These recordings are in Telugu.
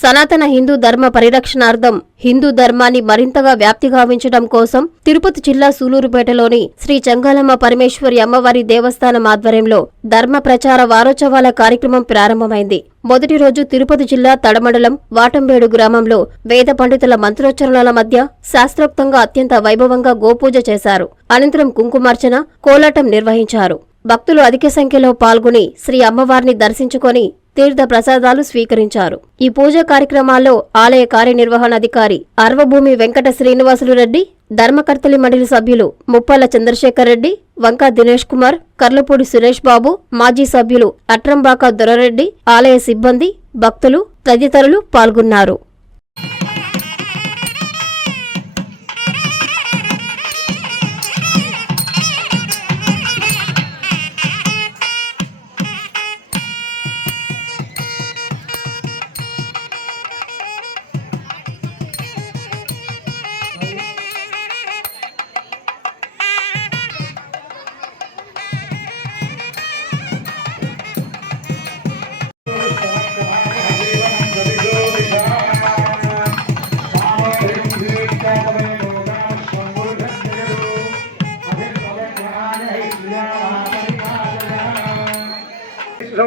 సనాతన హిందూ ధర్మ పరిరక్షణార్థం హిందూ ధర్మాన్ని మరింతగా వ్యాప్తి గావించడం కోసం తిరుపతి జిల్లా సూలూరుపేటలోని శ్రీ చంగాలమ్మ పరమేశ్వరి అమ్మవారి దేవస్థానం ఆధ్వర్యంలో ధర్మ ప్రచార వారోత్సవాల కార్యక్రమం ప్రారంభమైంది. మొదటి రోజు తిరుపతి జిల్లా తడమండలం వాటంబేడు గ్రామంలో వేద పండితుల మంత్రోచ్చరణల మధ్య శాస్త్రోక్తంగా అత్యంత వైభవంగా గోపూజ చేశారు. అనంతరం కుంకుమార్చన కోలాటం నిర్వహించారు. భక్తులు అధిక సంఖ్యలో పాల్గొని శ్రీ అమ్మవారిని దర్శించుకొని తీర్థ ప్రసాదాలు స్వీకరించారు. ఈ పూజా కార్యక్రమాల్లో ఆలయ కార్యనిర్వహణాధికారి అర్వభూమి వెంకట శ్రీనివాసులు రెడ్డి ధర్మకర్తలి మండలి సభ్యులు ముప్పాల చంద్రశేఖర్ రెడ్డి వంకా దినేష్ కుమార్ కర్లపూడి సురేష్ బాబు మాజీ సభ్యులు అట్రంబాక దొరరెడ్డి ఆలయ సిబ్బంది భక్తులు తదితరులు పాల్గొన్నారు.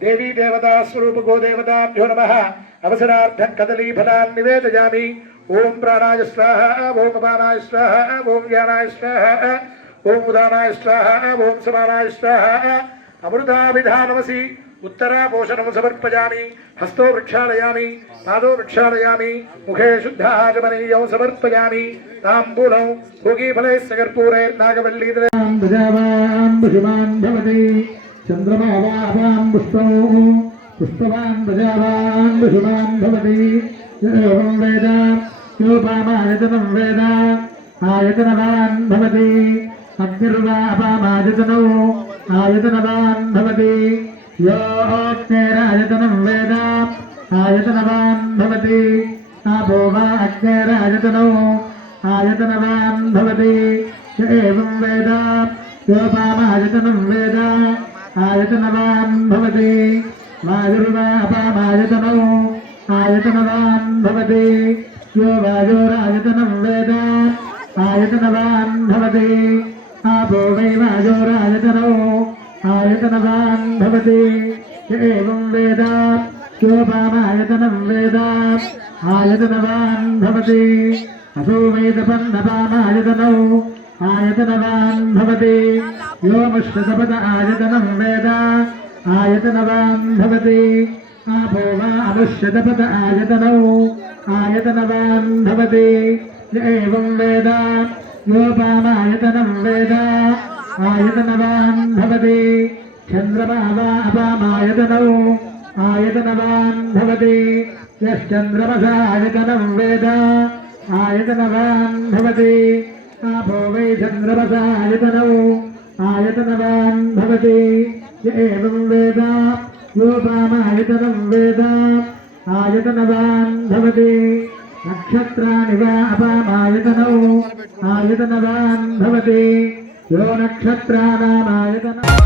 देवी देवता स्वरूप गो गोदेवताभ्यो नमः। अवसरार्थं कदलीफलान् निवेदयामि। ॐ प्राणाय स्वाहा, ॐ पानाय स्वाहा, ॐ ज्ञानाय स्वाहा, ॐ उदानाय स्वाहा, ॐ समानाय स्वाहा। अमृताभिधानमसि उत्तरापोषणं समर्पयामि हस्तो प्रक्षालयामि पादो प्रक्षालयामि मुखे शुद्धाचमनीयौ समर्पयामि। ताम्बूलौ भोगीफलैः सकर्पूरैर्नागवल्लीदरे भवति। వృక్షాలయామి ముఖే శుద్ధాచమనీయం సమర్పయామి తాంబూలం భోగీఫలై సగర్పూరే నాగవల్లీదరే ప్రజావాన్ పశుమాన్ భవతి చంద్రమావాభాం పుష్పౌ పుష్పవాన్ ప్రజావాన్ పశుమాన్ భవతి యోగం వేద యోపామాయతనం వేద ఆయతనవాన్ భవతి అగ్నిర్వాపామాయతనౌ ఆయతనవాన్ భవతి योऽग्नेरायतनं वेद आयतनवान् भवति आपो वा अग्नेरायतनौ आयतनवान् भवति य एवं वेद योपामायतनं वेद आयतनवान् भवति वायुर्वा अपामायतनौ आयतनवान् भवति यो वायोरायतनं वेद आयतनवान् भवति आपो वै वायोरायतनौ आयतनवान् भवति य एवं वेद योपामायतनं वेद आयतनवान् भवति असो वेदपन्नपामायतनौ आयतनवान् भवति यो मुष्टसपद आयतनं वेद आयतनवान् भवति आपो वा अमुष्यतपद आयतनौ आयतनवान् भवति य एवं वेद योपामायतनं वेद आयतनवान् भवति चन्द्रमा वा अपामायतनौ आयतनवान् भवति यश्चन्द्रमसायतनं वेद आयतनवान् भवति आपो वै चन्द्रमसायतनौ आयतनवान् भवति य एवं वेद योपामायतनं वेद आयतनवान् भवति नक्षत्राणि वा अपामायतनौ आयतनवान् भवति यो नक्षत्राणामायतनम्